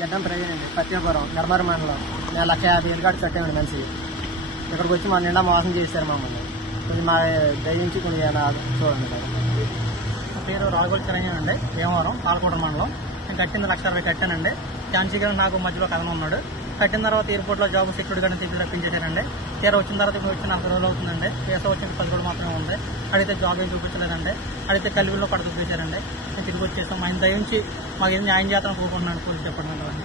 గడ్డం ప్రవీణ్ అండి, పత్యాపురం నర్మర్ మండలం. నేను 150,000 కాడ కట్టామండి మనిషి. ఇక్కడికి వచ్చి మా నిండా మోసం చేశారు మమ్మల్ని. కొంచెం మా దయించి కొంచెం చూడండి సార్. నా పేరు రాఘోల్ చిరంజీవి అండి, భీమవరం పాలకోట మండలం. నేను కట్టింది 1,60,000 కట్టానండి. ఝాన్సీ గారు నాకు మధ్యలో కథనం ఉన్నాడు. కట్టిన తర్వాత ఎయిర్పోర్ట్లో జాబ్ సెక్యూరిటీ గారిని తిరిగి రప్పించేశారండి. తీరా వచ్చిన తర్వాత ఇప్పుడు వచ్చి 40 రోజులు అవుతుందండి. కేసు వచ్చిన 10 రోజులు మాత్రమే ఉంది. అడిగితే జాబ్ ఏం చూపించలేదండి. అడిగితే కలివిలో పడ చూపించారండి. నేను తిరిగి వచ్చేస్తాం. ఆయన దయించి మాకు ఏం న్యాయం చేస్తాను కోరుకుంటున్నాను పోలీస్ డిపార్ట్మెంట్.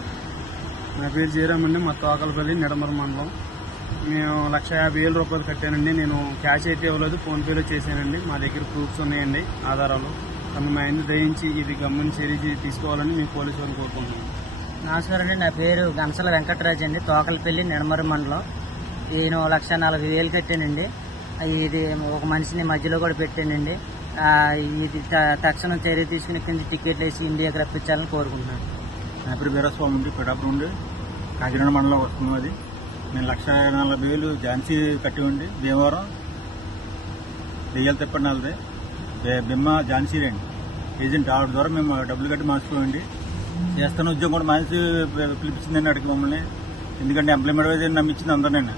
నా పేరు జయరామండి, మా తోకలపల్లి నిడమర మండలం. మేము 150,000 రూపాయలు కట్టానండి. నేను క్యాష్ అయితే ఇవ్వలేదు, ఫోన్పేలో చేశానండి. మా దగ్గర ప్రూఫ్స్ ఉన్నాయండి, ఆధారాలు. కానీ మా ఆయన దయించి ఇది గమ్మని చర్య తీసుకోవాలని మేము పోలీసు వారిని కోరుకుంటున్నాం. నమస్కారం అండి, నా పేరు గంసల వెంకటరాజు అండి, తోకలపల్లి నిడమర మండలం. నేను 140,000 కట్టానండి. ఇది ఒక మనిషిని మధ్యలో కూడా పెట్టానండి. ఇది తక్షణం చర్య తీసుకుని కింద టికెట్లు వేసి ఇండియాకి రప్పించాలని కోరుకుంటున్నాను. నా పేరు వీరస్వామి నుండి పిఠాపురం నుండి కాకినాడ మండలం వస్తున్నాం. అది నేను 140,000 ఝాన్సీ కట్టి ఉండి భీమవరం దెయ్యాలు తిప్పండి వాళ్ళది బిమ్మ ఝాన్సీ రండి ఏజెంట్. ఆవిడ ద్వారా మేము డబ్బులు కట్టి మార్చుకోండి. చేస్తాను ఉద్యోగం కూడా మానేసి పిలిపించిందండి అడిగి మమ్మల్ని. ఎందుకంటే ఎంప్లాయ్మెంట్ వైజ్ నమ్మించింది అందరినీ.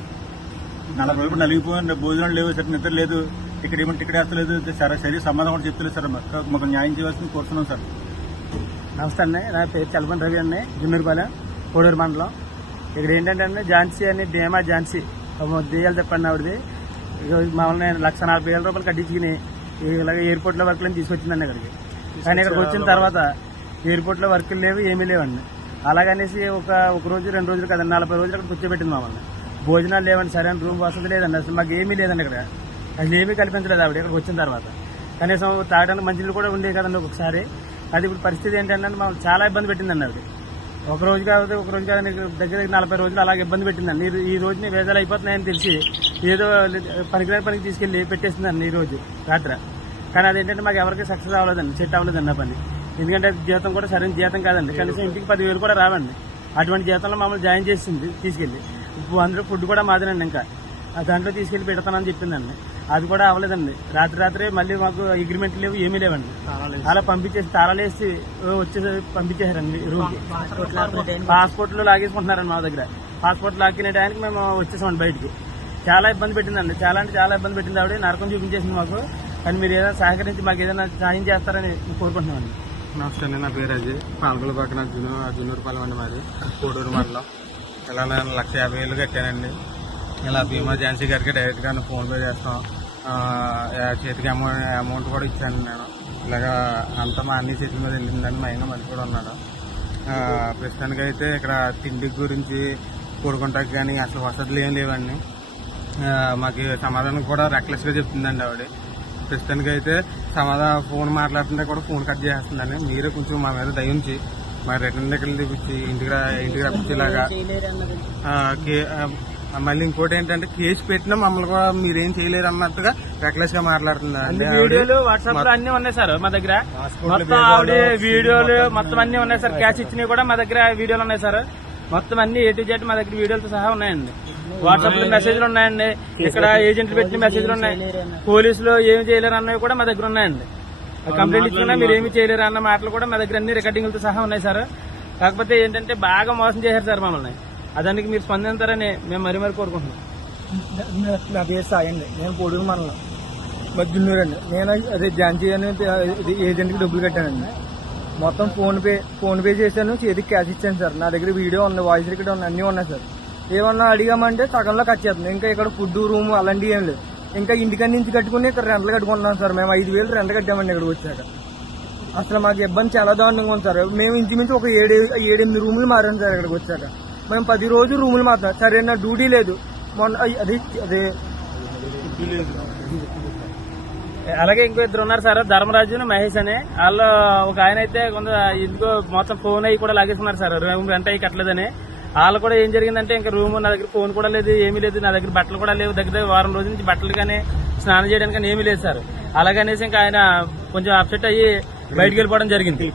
40 రోజులు నలిగిపోయింది, భోజనం లేవు, సరే నిద్ర లేదు, టికెట్ ఏమంటే టికెట్ వేస్తలేదు. సరే సరే సమాధానం కూడా చెప్తలేదు సార్. మాకు న్యాయం చేయాల్సింది కోరుతున్నాం సార్. నమస్తే అండి, నా పేరు చలపన్ రవి అండి, జున్నూరుపాలెం కోడూరు మండలం. ఇక్కడ ఏంటంటే అండి ఝాన్సీ అని డేమా ఝాన్సీ దెయ్యాలు చెప్పండి ఆవిడది. మమ్మల్ని 140,000 రూపాయలు కట్టించుకుని ఇలాగ ఎయిర్పోర్ట్లో వర్క్లను తీసుకొచ్చిందండి ఇక్కడికి. కానీ ఇక్కడికి వచ్చిన తర్వాత ఎయిర్పోర్ట్లో వర్కులు లేవు, ఏమీ లేవండి. అలాగనేసి ఒక రోజు 2 రోజులు కదండి 40 రోజులు అక్కడ కూర్చోబెట్టింది మమ్మల్ని. భోజనాలు లేవండి, సరైన రూమ్ వసతి లేదండి, అసలు మాకు ఏమీ లేదండి. ఇక్కడ అసలు ఏమీ కల్పించలేదు ఆవిడ ఇక్కడికి వచ్చిన తర్వాత. కనీసం తాగడానికి మంచిలు కూడా ఉండేవి కదండి ఒక్కొక్కసారి. అది ఇప్పుడు పరిస్థితి ఏంటంటే మమ్మల్ని చాలా ఇబ్బంది పెట్టిందండి ఆవిడ. ఒక రోజు కాదు దగ్గర 40 రోజులు అలాగే ఇబ్బంది పెట్టిందండి. ఈ రోజుని వేదాలు అయిపోతున్నాయని తెలిసి ఏదో పనికిరాని పనికి తీసుకెళ్లి పెట్టేసిందండి ఈ రోజు రాత్రి. కానీ అదేంటంటే మాకు ఎవరికి సక్సెస్ అవ్వలేదండి, సెట్ అవ్వలేదండి ఆ పని. ఎందుకంటే జీతం కూడా సరైన జీతం కాదండి, కనీసం ఇంటికి 10,000 కూడా రావండి. అటువంటి జీతంలో మమ్మల్ని జాయిన్ చేసింది తీసుకెళ్లి. అందులో ఫుడ్ కూడా మాదేనండి, ఇంకా దాంట్లో తీసుకెళ్లి పెడతానని చెప్పిందండి. అది కూడా అవ్వలేదండి. రాత్రి మళ్ళీ మాకు అగ్రిమెంట్ లేవు, ఏమీ లేవండి. అలా పంపించేసి తాళాలు వేసి వచ్చేసి పంపించేశారండి రూమ్కి. పాస్పోర్ట్లు లాగేసుకుంటున్నారండి మా దగ్గర. పాస్పోర్ట్ లాక్కునే టైంకి మేము వచ్చేసామండి బయటికి. చాలా ఇబ్బంది పెట్టిందండి, చాలా అంటే చాలా ఇబ్బంది పెట్టింది ఆవిడ. నరకం చూపించేసింది మాకు. కానీ మీరు ఏదైనా సహకరించి మాకు ఏదైనా సాయం చేస్తారని కోరుకుంటున్నామండి. నమస్తే అండి, నా పేరు అజయ్, పాలకుల పక్కన జున్నూరుపాలెం అండి మాది, కోడూరు మండలం. ఇలా నేను 150,000 కట్టానండి. ఇలా బీమా ఝాన్సీ గారికి డైరెక్ట్గా ఫోన్పే చేస్తాం. చేతికి అమౌంట్ కూడా ఇచ్చాను నేను. ఇలాగా అంతా మా అన్ని చేతుల మీద వెళ్ళిందని మా ఆయన మంచి కూడా ఉన్నాడు. ప్రస్తుతానికి అయితే ఇక్కడ తిండి గురించి కూడుకుంటాకి కానీ అసలు వసతులు ఏం లేవండి. మాకు సమాధానం కూడా రెక్లెస్గా చెప్తుందండి ఆవిడ. ప్రస్తుతానికి అయితే ఫోన్ మాట్లాడుతుంటే కూడా ఫోన్ కట్ చేస్తుందండి. మీరే కొంచెం మా మీద దయించి మా రిటర్న్ దగ్గర తెప్పించి ఇంటికి రప్పించేలాగా. మళ్ళీ ఇంకోటి ఏంటంటే కేసు పెట్టినా మమ్మల్ని కూడా మీరేం చేయలేరు అన్నట్టుగా రెక్లెస్ గా మాట్లాడుతుంది. వీడియోలు వాట్సాప్ లో అన్ని ఉన్నాయి సార్ మా దగ్గర. మొత్తం ఆవిడ వీడియోలు మొత్తం అన్ని ఉన్నాయి సార్. క్యాష్ ఇచ్చినవి కూడా మా దగ్గర వీడియోలు ఉన్నాయి సార్. మొత్తం అన్ని A to Z మా దగ్గర వీడియోలతో సహా ఉన్నాయండి. వాట్సాప్ లో మెసేజ్లు ఉన్నాయండి, ఇక్కడ ఏజెంట్లు పెట్టిన మెసేజ్లు ఉన్నాయి. పోలీసులు ఏమి చేయలేరు అన్నవి కూడా మా దగ్గర ఉన్నాయండి. కంప్లైంట్ ఇచ్చినా మీరు ఏమి చేయలేరు అన్న మాటలు కూడా మా దగ్గర అన్ని రికార్డింగ్లతో సహా ఉన్నాయి సార్. కాకపోతే ఏంటంటే బాగా మోసం చేశారు సార్ మమ్మల్ని. అదానికి మీరు స్పందించారని మేము మరీ కోరుకుంటున్నాం. నా పేరు సాయి అండి, నేను కోడూరు మండలం మధ్యన్నూరు అండి. నేను అదే ఝాన్సీ అనే ఏజెంట్కి డబ్బులు కట్టానండి. మొత్తం ఫోన్ పే చేశాను, చేతికి క్యాష్ ఇచ్చాను సార్. నా దగ్గర వీడియో ఉంది, వాయిస్ రికార్డ్ ఉంది, అన్నీ ఉన్నాయి సార్. ఏమన్నా అడిగామంటే సగంలో కట్ చేస్తుంది. ఇంకా ఇక్కడ ఫుడ్ రూమ్ అలాంటివి ఏం లేదు. ఇంకా ఇంటికాడ నుంచి కట్టుకుని ఇక్కడ రెంట్లు కట్టుకుంటున్నాం సార్. మేము 5,000 రెంట్ కట్టామండి ఇక్కడికి వచ్చాక. అసలు మాకు ఇబ్బంది చాలా దారుణంగా ఉంది సార్. మేము ఇంచుమించు ఒక 7-8 రూములు మారాం సార్ ఇక్కడికి వచ్చాక. మేము 10 రోజులు రూములు మాత్రం సరైన డ్యూటీ లేదు. మొన్న అదే అలాగే ఇంకో 2 ఉన్నారు సార్, ధర్మరాజు మహేష్ అని. వాళ్ళు ఒక ఆయన అయితే కొంత ఇందుకో మొత్తం ఫోన్ అయ్యి కూడా లాగేసుకున్నారు సార్, రూమ్ రెంట్ అయ్యి కట్టలేదని. వాళ్ళు కూడా ఏం జరిగిందంటే ఇంకా రూమ్ నా దగ్గర ఫోన్ కూడా లేదు, ఏమీ లేదు. నా దగ్గర బట్టలు కూడా లేవు. దగ్గర వారం రోజుల నుంచి బట్టలు కానీ స్నానం చేయడానికి కానీ ఏమీ లేదు సార్. అలాగనేసి ఇంకా ఆయన కొంచెం అప్సెట్ అయ్యి బయటకు వెళ్ళిపోవడం జరిగింది.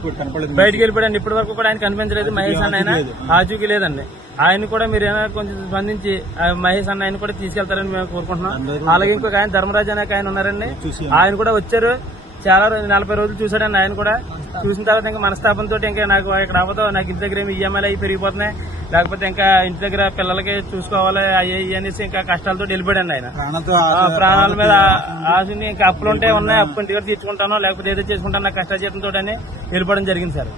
బయటకు వెళ్ళిపోయాడు. ఇప్పటి వరకు కూడా ఆయన కనిపించలేదు. మహేష్ అన్న ఆయన ఆచూకీ లేదండి. ఆయన కూడా మీరు ఏమైనా కొంచెం స్పందించి మహేష్ అన్న ఆయన కూడా తీసుకెళ్తారని మేము కోరుకుంటున్నాం. అలాగే ఇంకొక ఆయన ధర్మరాజు అనే ఆయన ఉన్నారండి, ఆయన కూడా వచ్చారు. చాలా 40 రోజులు చూసాడండి ఆయన కూడా. చూసిన తర్వాత ఇంకా మనస్తాపంతో ఇంకా నాకు ఇక్కడ అవ్వదు, నాకు ఇంటి దగ్గర ఏమి ఈఎంఐలు అవి పెరిగిపోతున్నాయి, లేకపోతే ఇంకా ఇంటి దగ్గర పిల్లలకి చూసుకోవాలి అయ్యి అనేసి ఇంకా కష్టాలతో వెళ్ళిపోయాడు ఆయన. ప్రాణాల మీద ఆశని ఇంకా అప్పులుంటే ఉన్నాయి, అప్పు ఇంటి దగ్గర తీర్చుకుంటాను లేకపోతే ఏదో చేసుకుంటాను నాకు కష్టాజీతంతో వెళ్ళిపోవడం జరిగింది సార్.